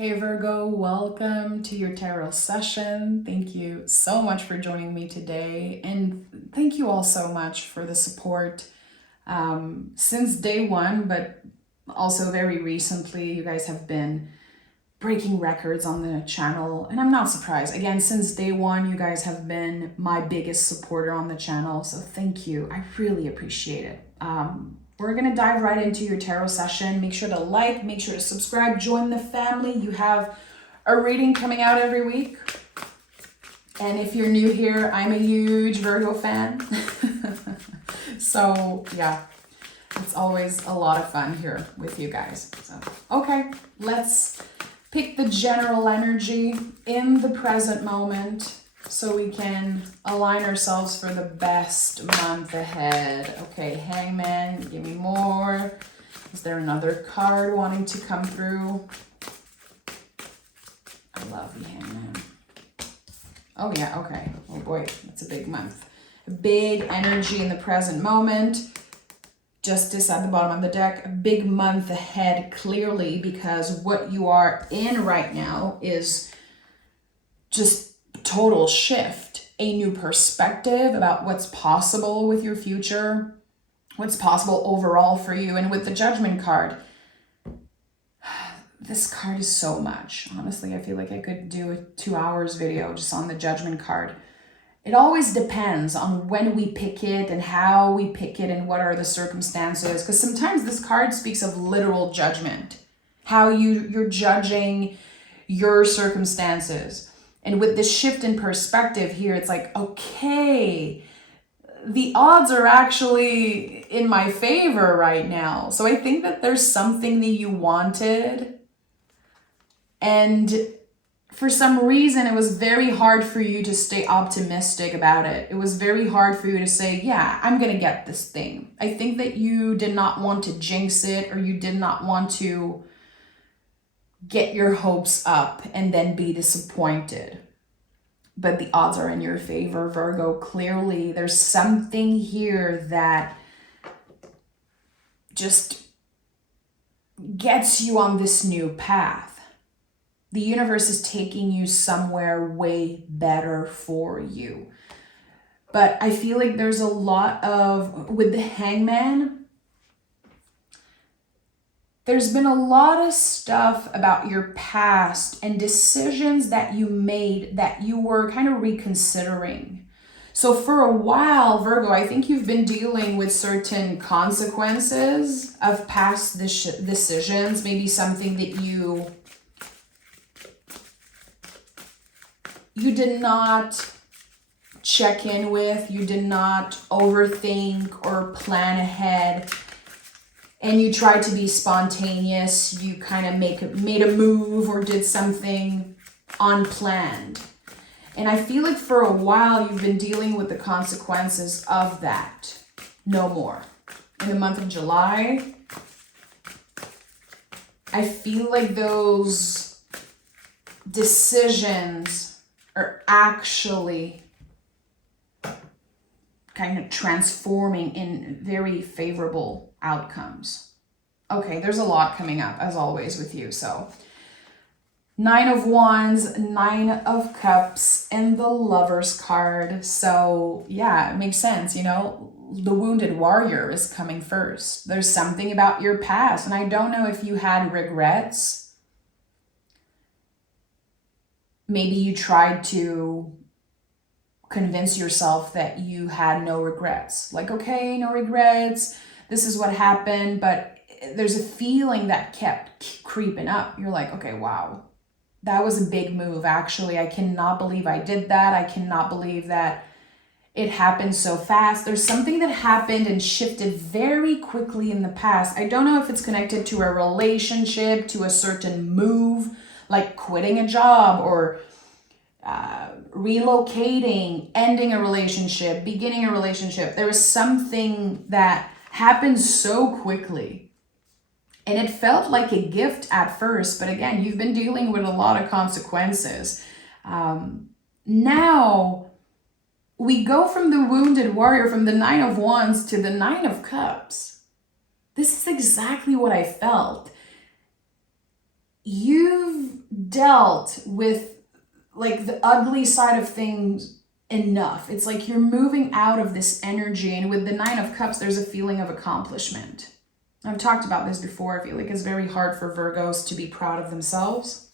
Hey Virgo, welcome to your tarot session. Thank you so much for joining me today. And thank you all so much for the support since day one, but also very recently. You guys have been breaking records on the channel, and I'm not surprised. Again, since day one, you guys have been my biggest supporter on the channel, so thank you. I really appreciate it. We're gonna dive right into your tarot session. Make sure to like, make sure to subscribe, join the family. You have a reading coming out every week. And if you're new here, I'm a huge Virgo fan. So yeah, it's always a lot of fun here with you guys. So, okay, let's pick the general energy in the present moment so we can align ourselves for the best month ahead. Okay, Hangman, give me more. Is there another card wanting to come through? I love the Hangman. Oh yeah, okay. Oh boy, that's a big month. A big energy in the present moment. Justice at the bottom of the deck. A big month ahead, clearly, because what you are in right now is just total shift, a new perspective about what's possible with your future, what's possible overall for you. And with the Judgment card, this card is so much. Honestly, I feel like I could do a 2 hours video just on the Judgment card. It always depends on when we pick it and how we pick it and what are the circumstances, because sometimes this card speaks of literal judgment, how you're judging your circumstances. And with this shift in perspective here, it's like, okay, the odds are actually in my favor right now. So I think that there's something that you wanted, and for some reason, it was very hard for you to stay optimistic about it. It was very hard for you to say, yeah, I'm going to get this thing. I think that you did not want to jinx it, or you did not want to get your hopes up and then be disappointed. But the odds are in your favor, Virgo. Clearly, there's something here that just gets you on this new path. The universe is taking you somewhere way better for you. But I feel like there's a lot of, with the Hangman, there's been a lot of stuff about your past and decisions that you made that you were kind of reconsidering. So for a while, Virgo, I think you've been dealing with certain consequences of past decisions, maybe something that you did not check in with, you did not overthink or plan ahead, and you tried to be spontaneous. You kind of made a move or did something unplanned. And I feel like for a while you've been dealing with the consequences of that. No more. In the month of July, I feel like those decisions are actually kind of transforming in very favorable outcomes. Okay, there's a lot coming up as always with you. So 9 of Wands, 9 of Cups, and the Lovers card. So yeah, it makes sense. You know, the wounded warrior is coming first. There's something about your past, and I don't know if you had regrets. Maybe you tried to convince yourself that you had no regrets. Like, okay, no regrets. This is what happened. But there's a feeling that kept creeping up. You're like, okay, wow, that was a big move. Actually, I cannot believe I did that. I cannot believe that it happened so fast. There's something that happened and shifted very quickly in the past. I don't know if it's connected to a relationship, to a certain move, like quitting a job or relocating, ending a relationship, beginning a relationship. There was something that happened so quickly, and it felt like a gift at first, but again, you've been dealing with a lot of consequences. Now we go from the wounded warrior, from the 9 of Wands to the 9 of Cups. This is exactly what I felt. You've dealt with like the ugly side of things enough. It's like you're moving out of this energy. And with the Nine of Cups, there's a feeling of accomplishment. I've talked about this before. I feel like it's very hard for Virgos to be proud of themselves.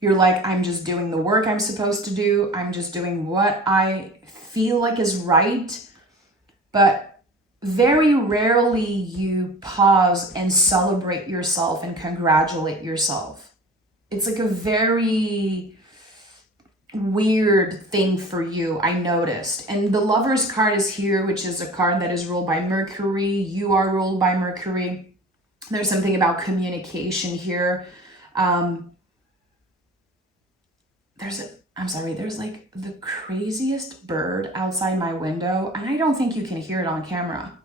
You're like, I'm just doing the work I'm supposed to do. I'm just doing what I feel like is right. But very rarely you pause and celebrate yourself and congratulate yourself. It's like a very weird thing for you, I noticed. And the Lover's card is here, which is a card that is ruled by Mercury. You are ruled by Mercury. There's something about communication here. There's like the craziest bird outside my window, and I don't think you can hear it on camera.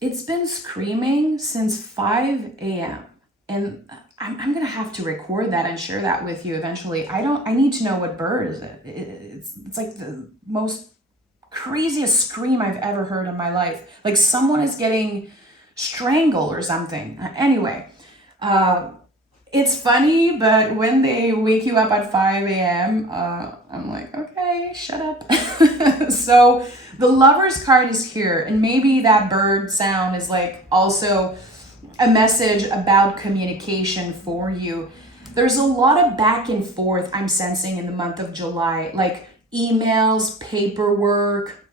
It's been screaming since 5 a.m. and I'm gonna have to record that and share that with you eventually. I need to know what bird is it. It's like the most craziest scream I've ever heard in my life. Like someone is getting strangled or something. Anyway, it's funny, but when they wake you up at 5 a.m., I'm like, okay, shut up. So the Lover's card is here, and maybe that bird sound is like also a message about communication for you. There's a lot of back and forth I'm sensing in the month of July, like emails, paperwork,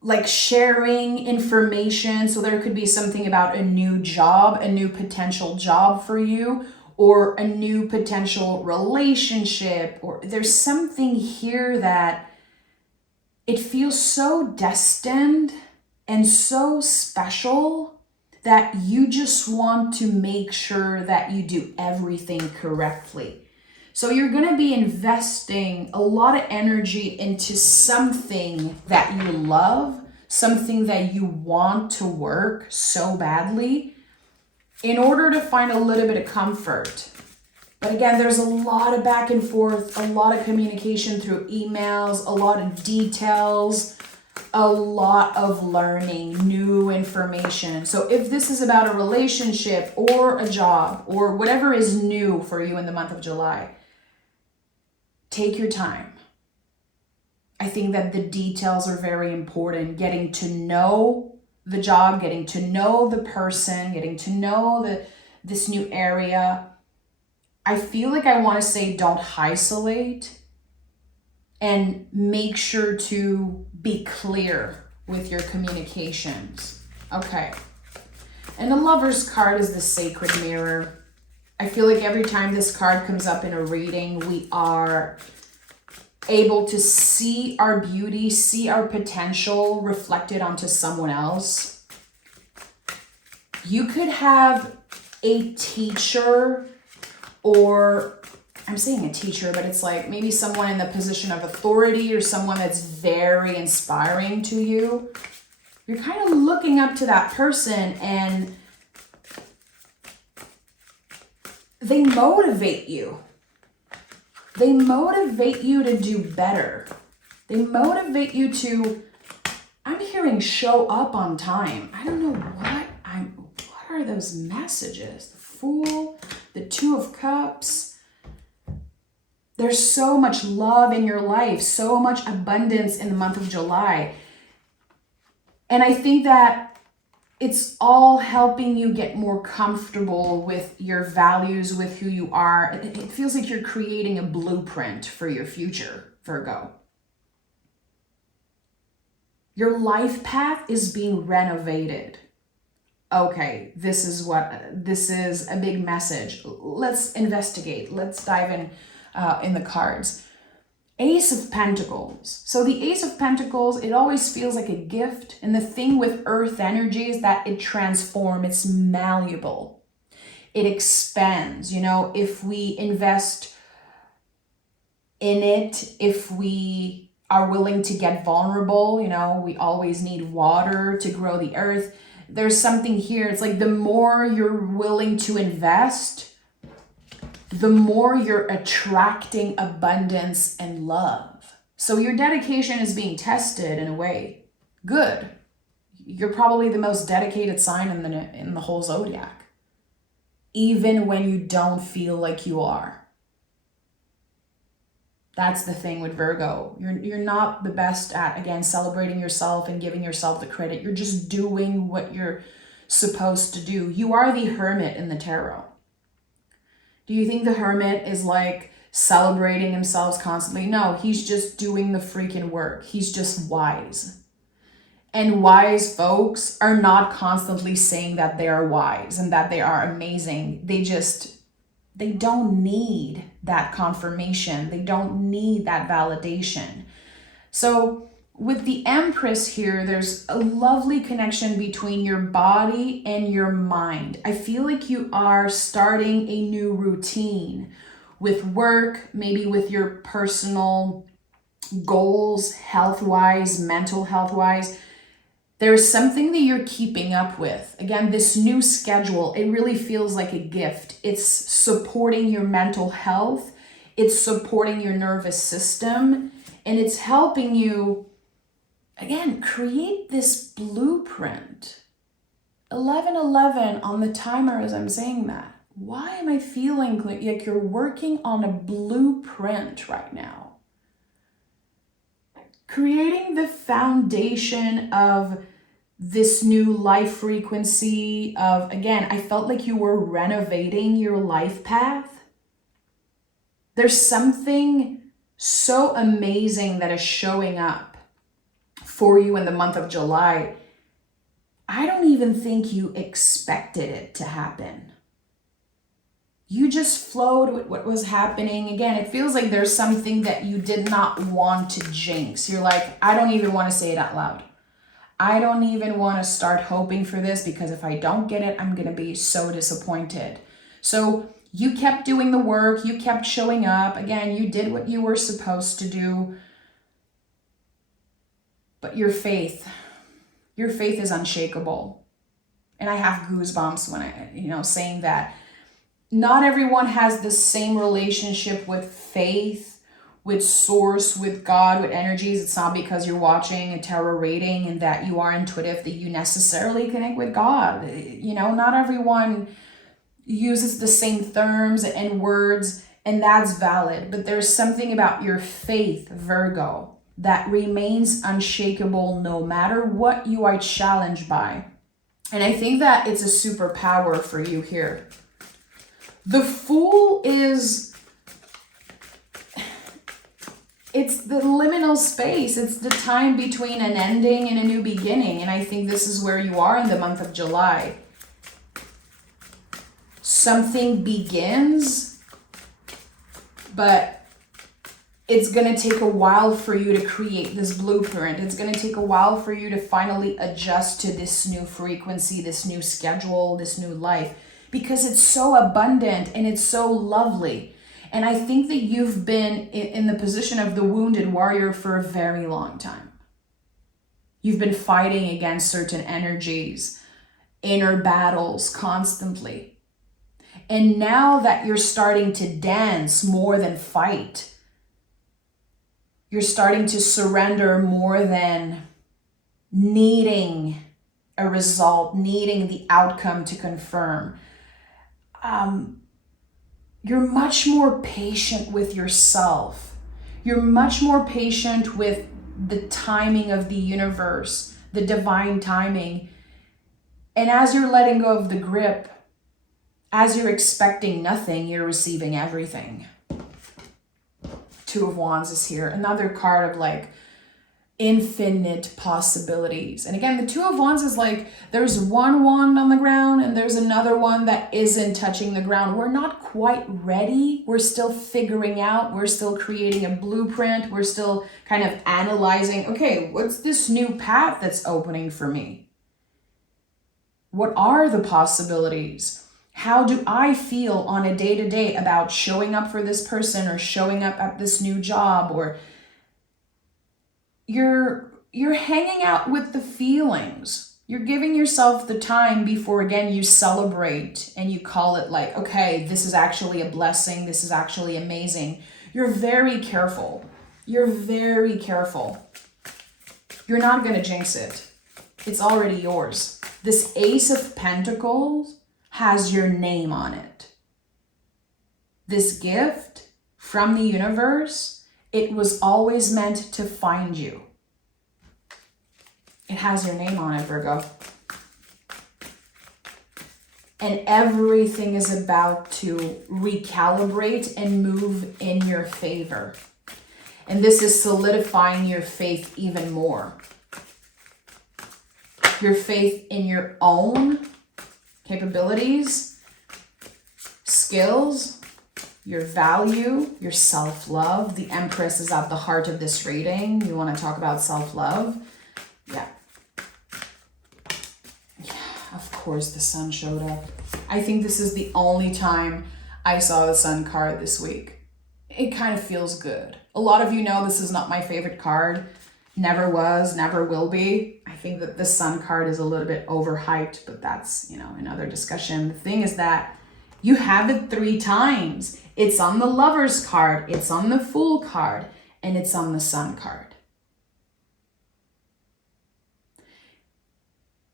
like sharing information. So there could be something about a new job, a new potential job for you, or a new potential relationship, or there's something here that it feels so destined and so special that you just want to make sure that you do everything correctly. So you're going to be investing a lot of energy into something that you love, something that you want to work so badly in order to find a little bit of comfort. But again, there's a lot of back and forth, a lot of communication through emails, a lot of details, a lot of learning new information. So if this is about a relationship or a job or whatever is new for you in the month of July, take your time. I think that the details are very important. Getting to know the job, getting to know the person, getting to know this new area. I feel like I want to say don't isolate and make sure to be clear with your communications. Okay. And the Lover's card is the Sacred Mirror. I feel like every time this card comes up in a reading, we are able to see our beauty, see our potential reflected onto someone else. You could have a teacher, or I'm saying a teacher, but it's like maybe someone in the position of authority or someone that's very inspiring to you. You're kind of looking up to that person and they motivate you. They motivate you to do better. They motivate you to, I'm hearing show up on time. I don't know what are those messages? The Fool, the Two of Cups. There's so much love in your life, so much abundance in the month of July. And I think that it's all helping you get more comfortable with your values, with who you are. It feels like you're creating a blueprint for your future, Virgo. Your life path is being renovated. Okay, this is a big message. Let's investigate. Let's dive in the cards. Ace of Pentacles. So the Ace of Pentacles, it always feels like a gift. And the thing with earth energy is that it transforms, it's malleable. It expands, if we invest in it, if we are willing to get vulnerable, we always need water to grow the earth. There's something here. It's like the more you're willing to invest, the more you're attracting abundance and love. So your dedication is being tested in a way. Good. You're probably the most dedicated sign in the whole zodiac. even when you don't feel like you are. That's the thing with Virgo. You're not the best at, again, celebrating yourself and giving yourself the credit. You're just doing what you're supposed to do. You are the hermit in the tarot. Do you think the hermit is like celebrating himself constantly? No, he's just doing the freaking work. He's just wise. And wise folks are not constantly saying that they are wise and that they are amazing. They don't need that confirmation. They don't need that validation. So with the Empress here, there's a lovely connection between your body and your mind. I feel like you are starting a new routine with work, maybe with your personal goals, health-wise, mental health-wise. There's something that you're keeping up with. Again, this new schedule, it really feels like a gift. It's supporting your mental health. It's supporting your nervous system. And it's helping you, again, create this blueprint. 11:11 on the timer as I'm saying that. Why am I feeling like you're working on a blueprint right now? Creating the foundation of this new life frequency of, again, I felt like you were renovating your life path. There's something so amazing that is showing up for you in the month of July. I don't even think you expected it to happen. You just flowed with what was happening. Again, it feels like there's something that you did not want to jinx. You're like, I don't even want to say it out loud. I don't even want to start hoping for this because if I don't get it, I'm going to be so disappointed. So you kept doing the work. You kept showing up. Again, you did what you were supposed to do. But your faith is unshakable. And I have goosebumps when I, saying that. Not everyone has the same relationship with faith, with source, with God, with energies. It's not because you're watching a tarot reading and that you are intuitive that you necessarily connect with God. Not everyone uses the same terms and words, and that's valid. But there's something about your faith, Virgo, that remains unshakable no matter what you are challenged by. And I think that it's a superpower for you here. The Fool it's the liminal space. It's the time between an ending and a new beginning. And I think this is where you are in the month of July. Something begins, but it's going to take a while for you to create this blueprint. It's going to take a while for you to finally adjust to this new frequency, this new schedule, this new life. Because it's so abundant and it's so lovely. And I think that you've been in the position of the wounded warrior for a very long time. You've been fighting against certain energies, inner battles constantly. And now that you're starting to dance more than fight, you're starting to surrender more than needing a result, needing the outcome to confirm. You're much more patient with yourself. You're much more patient with the timing of the universe, the divine timing. And as you're letting go of the grip, as you're expecting nothing, you're receiving everything. Two of Wands is here. Another card of like infinite possibilities. And again, the Two of Wands is like there's one wand on the ground and there's another one that isn't touching the ground. We're not quite ready. We're still figuring out. We're still creating a blueprint. We're still kind of analyzing, okay, what's this new path that's opening for me? What are the possibilities? How do I feel on a day-to-day about showing up for this person or showing up at this new job? Or you're hanging out with the feelings. You're giving yourself the time before, again, you celebrate and you call it like, okay, this is actually a blessing. This is actually amazing. You're very careful. You're very careful. You're not going to jinx it. It's already yours. This Ace of Pentacles has your name on it. This gift from the universe, it was always meant to find you. It has your name on it, Virgo. And everything is about to recalibrate and move in your favor. And this is solidifying your faith even more. Your faith in your own capabilities, skills, your value, your self-love. The Empress is at the heart of this reading. You want to talk about self-love? Yeah. Of course, the Sun showed up. I think this is the only time I saw the Sun card this week. It kind of feels good. A lot of you know this is not my favorite card. Never was, never will be. I think that the Sun card is a little bit overhyped, but that's, another discussion. The thing is that you have it 3 times. It's on the Lover's card, it's on the Fool card, and it's on the Sun card.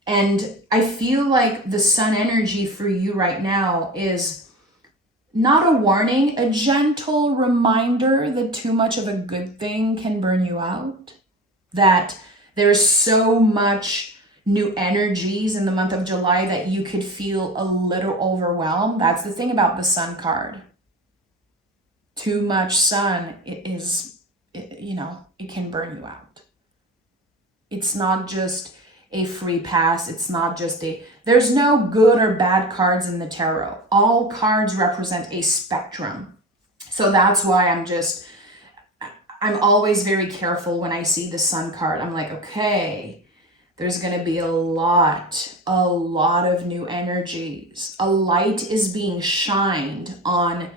And I feel like the Sun energy for you right now is not a warning, a gentle reminder that too much of a good thing can burn you out. That there's so much new energies in the month of July that you could feel a little overwhelmed. That's the thing about the Sun card. Too much sun, it can burn you out. It's not just a free pass. It's not just there's no good or bad cards in the tarot. All cards represent a spectrum. So that's why I'm always very careful when I see the Sun card. I'm like, okay, there's going to be a lot of new energies. A light is being shined on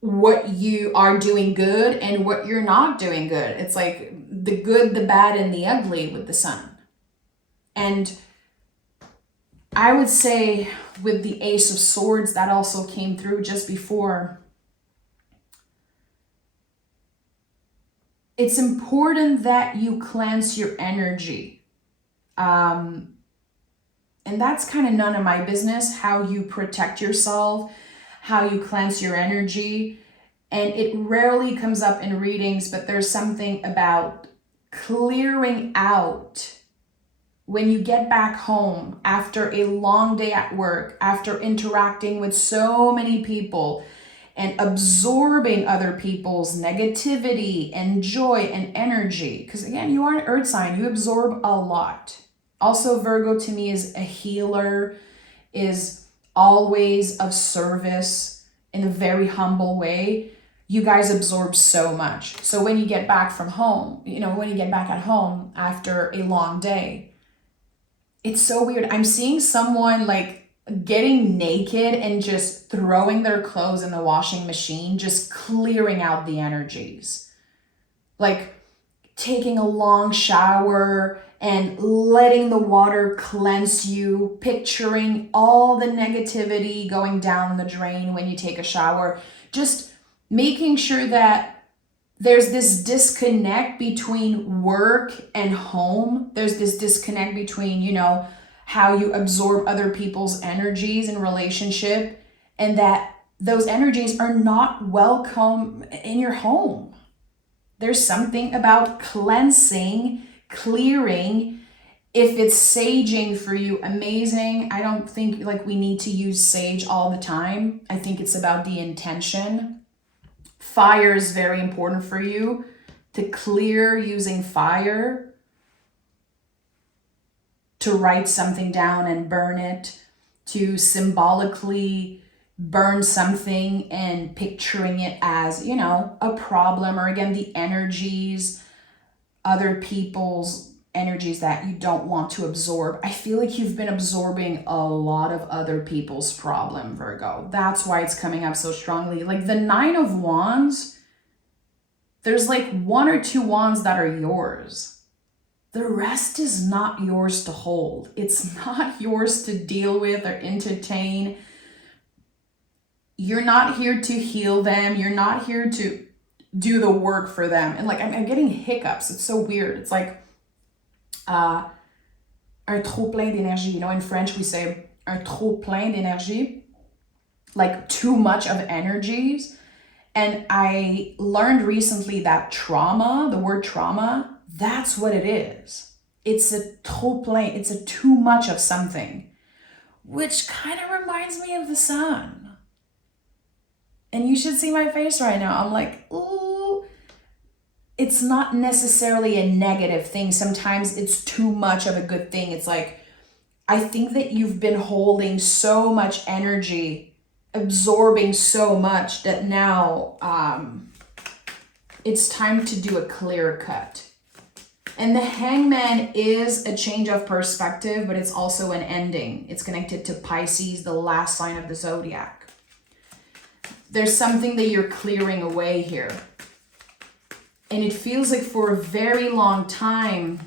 what you are doing good and what you're not doing good. It's like the good, the bad, and the ugly with the Sun. And I would say with the Ace of Swords, that also came through just before. It's important that you cleanse your energy. And that's kind of none of my business, how you protect yourself, how you cleanse your energy. And it rarely comes up in readings, but there's something about clearing out when you get back home after a long day at work, after interacting with so many people and absorbing other people's negativity and joy and energy. Because again, you are an earth sign, you absorb a lot. Also, Virgo to me is a healer, is always of service in a very humble way. You guys absorb so much. So when you get back from home, when you get back at home after a long day, it's so weird. I'm seeing someone like getting naked and just throwing their clothes in the washing machine, just clearing out the energies. Like taking a long shower and letting the water cleanse you, picturing all the negativity going down the drain when you take a shower, just making sure that there's this disconnect between work and home. There's this disconnect between, how you absorb other people's energies in relationship, and that those energies are not welcome in your home. There's something about cleansing, clearing. If it's saging for you, amazing. I don't think we need to use sage all the time. I think it's about the intention. Fire is very important for you to clear using fire, to write something down and burn it, to symbolically burn something and picturing it as, a problem, or again, the energies, other people's energies that you don't want to absorb. I feel like you've been absorbing a lot of other people's problem, Virgo. That's why it's coming up so strongly. Like the 9 of Wands, there's like 1 or 2 wands that are yours. The rest is not yours to hold. It's not yours to deal with or entertain. You're not here to heal them. You're not here to do the work for them. And I'm getting hiccups. It's so weird. It's like un trop plein d'énergie. In French we say un trop plein d'énergie, like too much of energies. And I learned recently that trauma, the word trauma, that's what it is. It's a trop plein, it's a too much of something, which kind of reminds me of the sun. And you should see my face right now. I'm like, ooh, it's not necessarily a negative thing. Sometimes it's too much of a good thing. It's like, I think that you've been holding so much energy, absorbing so much that now it's time to do a clear cut. And the Hangman is a change of perspective, but it's also an ending. It's connected to Pisces, the last sign of the zodiac. There's something that you're clearing away here. And it feels like for a very long time,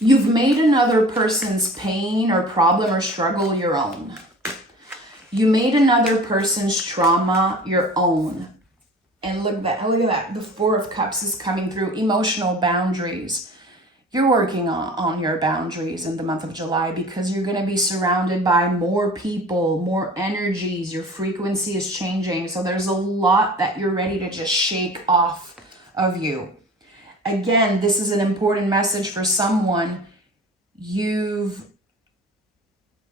you've made another person's pain or problem or struggle your own. You made another person's trauma your own. And look at that. The Four of Cups is coming through. Emotional boundaries. You're working on your boundaries in the month of July because you're going to be surrounded by more people, more energies. Your frequency is changing. So there's a lot that you're ready to just shake off of you. Again, this is an important message for someone. You've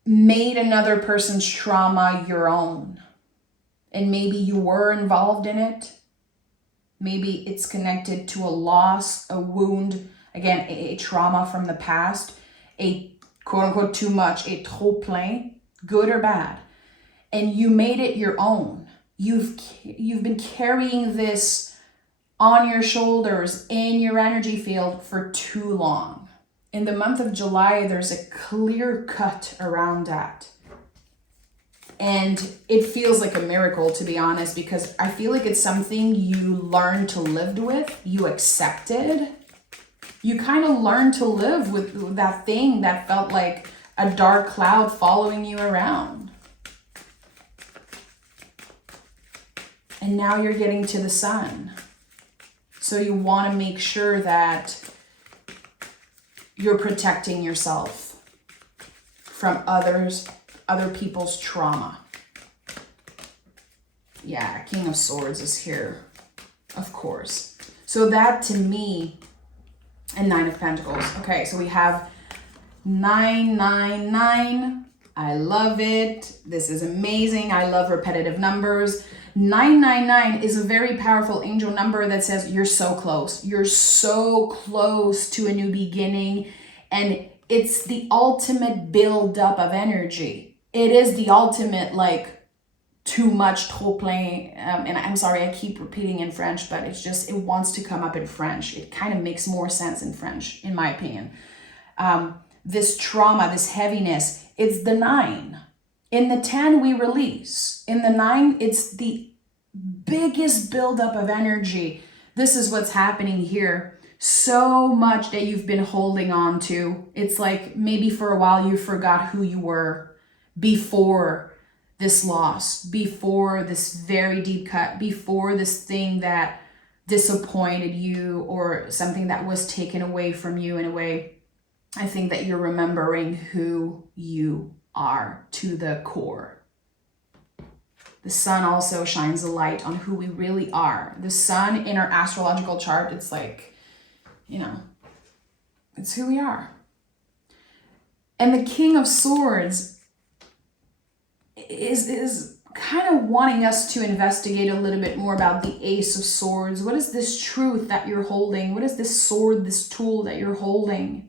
made another person's trauma your own. And maybe you were involved in it. Maybe it's connected to a loss, a wound, again, a trauma from the past, a quote unquote too much, a trop plein, good or bad. And you made it your own. You've been carrying this on your shoulders, in your energy field for too long. In the month of July, there's a clear cut around that. And it feels like a miracle, to be honest, because I feel like it's something you learned to live with, you accepted. You kind of learned to live with that thing that felt like a dark cloud following you around. And now you're getting to the sun. So you want to make sure that you're protecting yourself from other people's trauma. Yeah, King of Swords is here, of course. So that to me, and Nine of Pentacles. Okay, so we have 999. I love it. This is amazing. I love repetitive numbers. 999 is a very powerful angel number that says you're so close. You're so close to a new beginning. And it's the ultimate build-up of energy. It is the ultimate, like, too much, trop plein. And I'm sorry, I keep repeating in French, but it's just, it wants to come up in French. It kind of makes more sense in French, in my opinion. This trauma, this heaviness, it's the 9. In the 10, we release. In the 9, it's the biggest buildup of energy. This is what's happening here. So much that you've been holding on to. It's like maybe for a while you forgot who you were before this loss, before this very deep cut, before this thing that disappointed you or something that was taken away from you in a way. I think that you're remembering who you are to the core. The sun also shines a light on who we really are. The sun in our astrological chart, it's like, you know, it's who we are. And the King of Swords is kind of wanting us to investigate a little bit more about the Ace of Swords. What is this truth that you're holding? What is this sword, this tool that you're holding?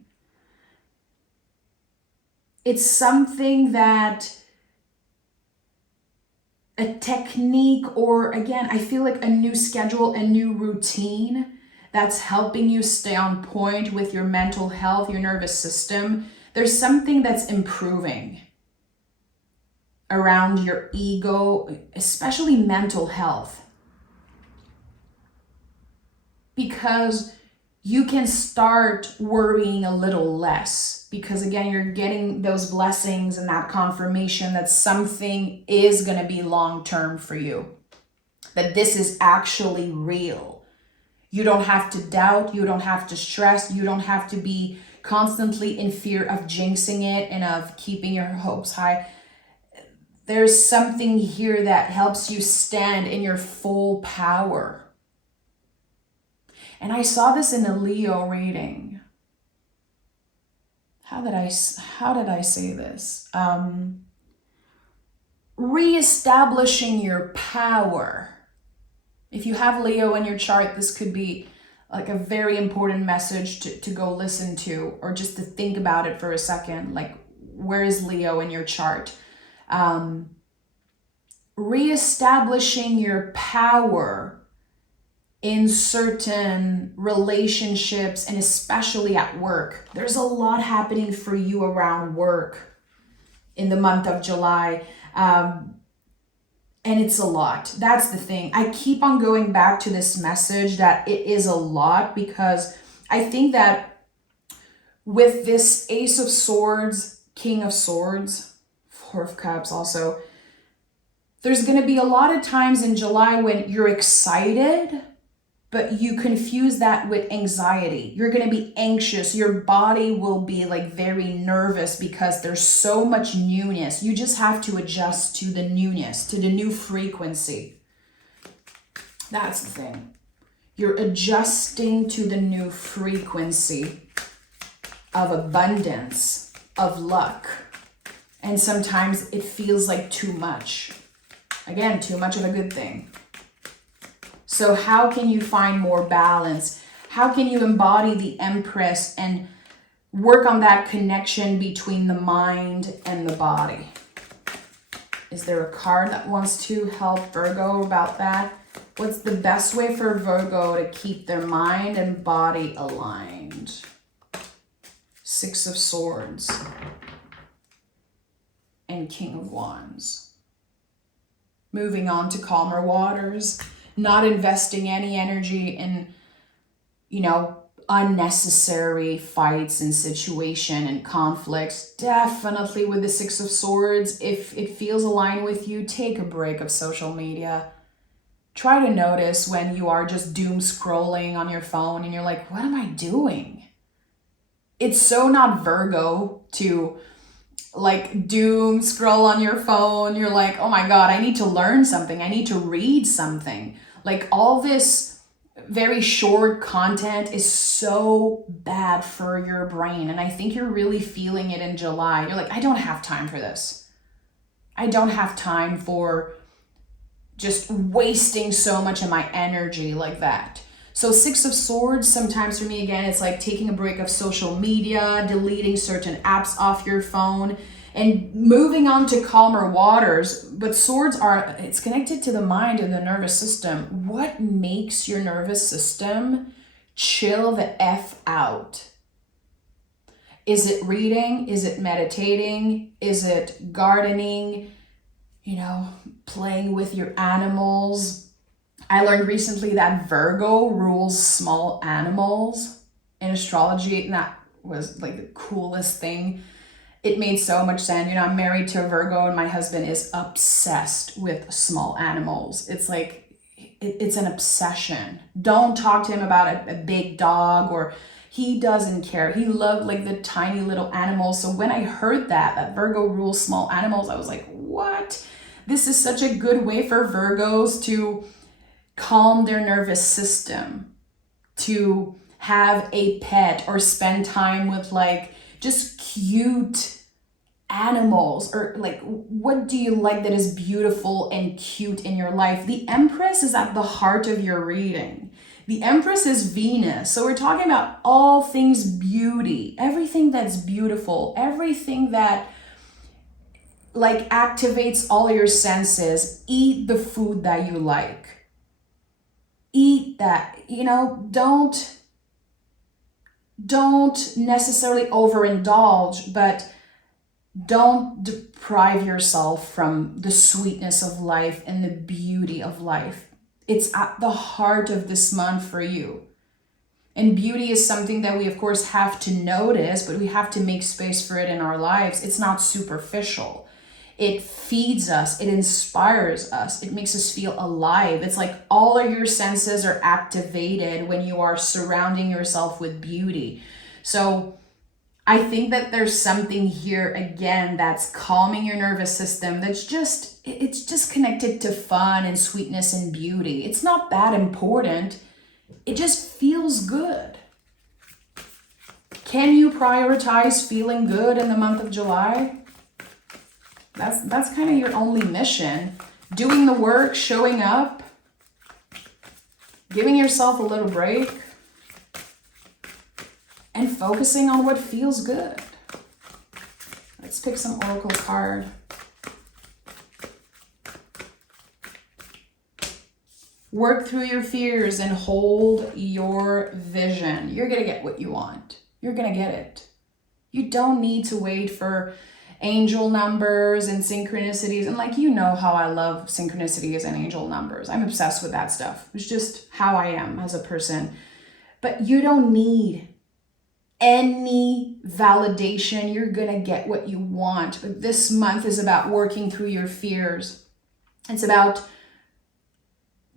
It's something that, a technique, or again, I feel like a new schedule, a new routine that's helping you stay on point with your mental health, your nervous system. There's something that's improving around your ego, especially mental health. Because you can start worrying a little less, because again, you're getting those blessings and that confirmation that something is going to be long-term for you, that this is actually real. You don't have to doubt, you don't have to stress, you don't have to be constantly in fear of jinxing it and of keeping your hopes high. there's something here that helps you stand in your full power. And I saw this in a Leo reading. How did I say this? Reestablishing your power. If you have Leo in your chart, this could be like a very important message to go listen to, or just to think about it for a second. Like, where is Leo in your chart? Reestablishing your power in certain relationships, and especially at work. There's a lot happening for you around work in the month of July. And it's a lot. That's the thing. I keep on going back to this message that it is a lot, because I think that with this Ace of Swords, King of Swords, Four of Cups also, there's going to be a lot of times in July when you're excited, but you confuse that with anxiety. You're going to be anxious. Your body will be like very nervous because there's so much newness. You just have to adjust to the newness, to the new frequency. That's the thing. You're adjusting to the new frequency of abundance, of luck. And sometimes it feels like too much. Again, too much of a good thing. So how can you find more balance? How can you embody the Empress and work on that connection between the mind and the body? Is there a card that wants to help Virgo about that? What's the best way for Virgo to keep their mind and body aligned? Six of Swords and King of Wands. Moving on to calmer waters. Not investing any energy in, unnecessary fights and situation and conflicts. Definitely with the Six of Swords, if it feels aligned with you, take a break of social media. Try to notice when you are just doom scrolling on your phone and you're like, what am I doing? It's so not Virgo to like doom scroll on your phone. You're like, oh my God, I need to learn something. I need to read something. Like, all this very short content is so bad for your brain. And I think you're really feeling it in July. You're like, I don't have time for this. I don't have time for just wasting so much of my energy like that. So Six of Swords, sometimes for me, again, it's like taking a break of social media, deleting certain apps off your phone, and moving on to calmer waters. But swords it's connected to the mind and the nervous system. What makes your nervous system chill the F out? Is it reading? Is it meditating? Is it gardening? Playing with your animals? I learned recently that Virgo rules small animals in astrology, and that was like the coolest thing. It made so much sense. I'm married to a Virgo, and my husband is obsessed with small animals. It's like, it's an obsession. Don't talk to him about a big dog, or he doesn't care. He loved like the tiny little animals. So when I heard that Virgo rules small animals, I was like, what? This is such a good way for Virgos to calm their nervous system, to have a pet or spend time with like just cute animals, or like, what do you like that is beautiful and cute in your life? The Empress is at the heart of your reading. The Empress is Venus. So we're talking about all things beauty, everything that's beautiful, everything that like activates all your senses. Eat the food that you like. Eat that, don't necessarily overindulge, but don't deprive yourself from the sweetness of life and the beauty of life. It's at the heart of this month for you. And beauty is something that we, of course, have to notice, but we have to make space for it in our lives. It's not superficial. It feeds us. It inspires us. It makes us feel alive. It's like all of your senses are activated when you are surrounding yourself with beauty. So I think that there's something here again that's calming your nervous system. It's just connected to fun and sweetness and beauty. It's not that important. It just feels good. Can you prioritize feeling good in the month of July? That's kind of your only mission. Doing the work, showing up, giving yourself a little break, and focusing on what feels good. Let's pick some oracle card. Work through your fears and hold your vision. You're going to get what you want. You're going to get it. You don't need to wait for angel numbers and synchronicities. And like, you know how I love synchronicities and angel numbers. I'm obsessed with that stuff. It's just how I am as a person. But you don't need any validation. You're going to get what you want. But this month is about working through your fears. It's about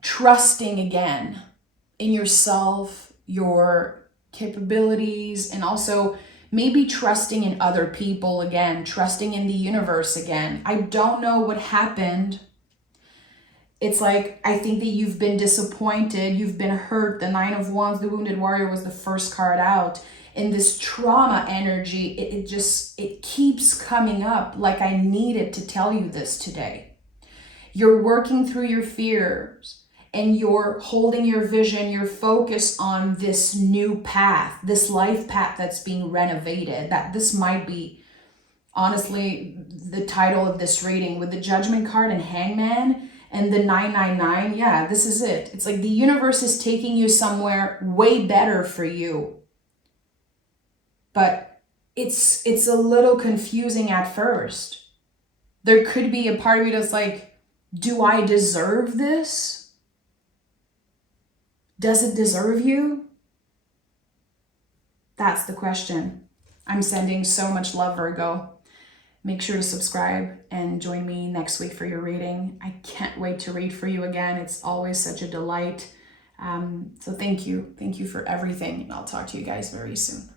trusting again in yourself, your capabilities, and also maybe trusting in other people again, trusting in the universe again. I don't know what happened. It's like, I think that you've been disappointed, you've been hurt. The Nine of Wands, the Wounded Warrior, was the first card out. And this trauma energy, it keeps coming up. Like, I needed to tell you this today. You're working through your fears and you're holding your vision, your focus on this new path, this life path that's being renovated. That this might be, honestly, the title of this reading with the Judgment card and Hangman and the 999. Yeah, this is it. It's like the universe is taking you somewhere way better for you. But it's a little confusing at first. There could be a part of you that's like, do I deserve this? Does it deserve you? That's the question. I'm sending so much love, Virgo. Make sure to subscribe and join me next week for your reading. I can't wait to read for you again. It's always such a delight. So thank you. Thank you for everything. And I'll talk to you guys very soon.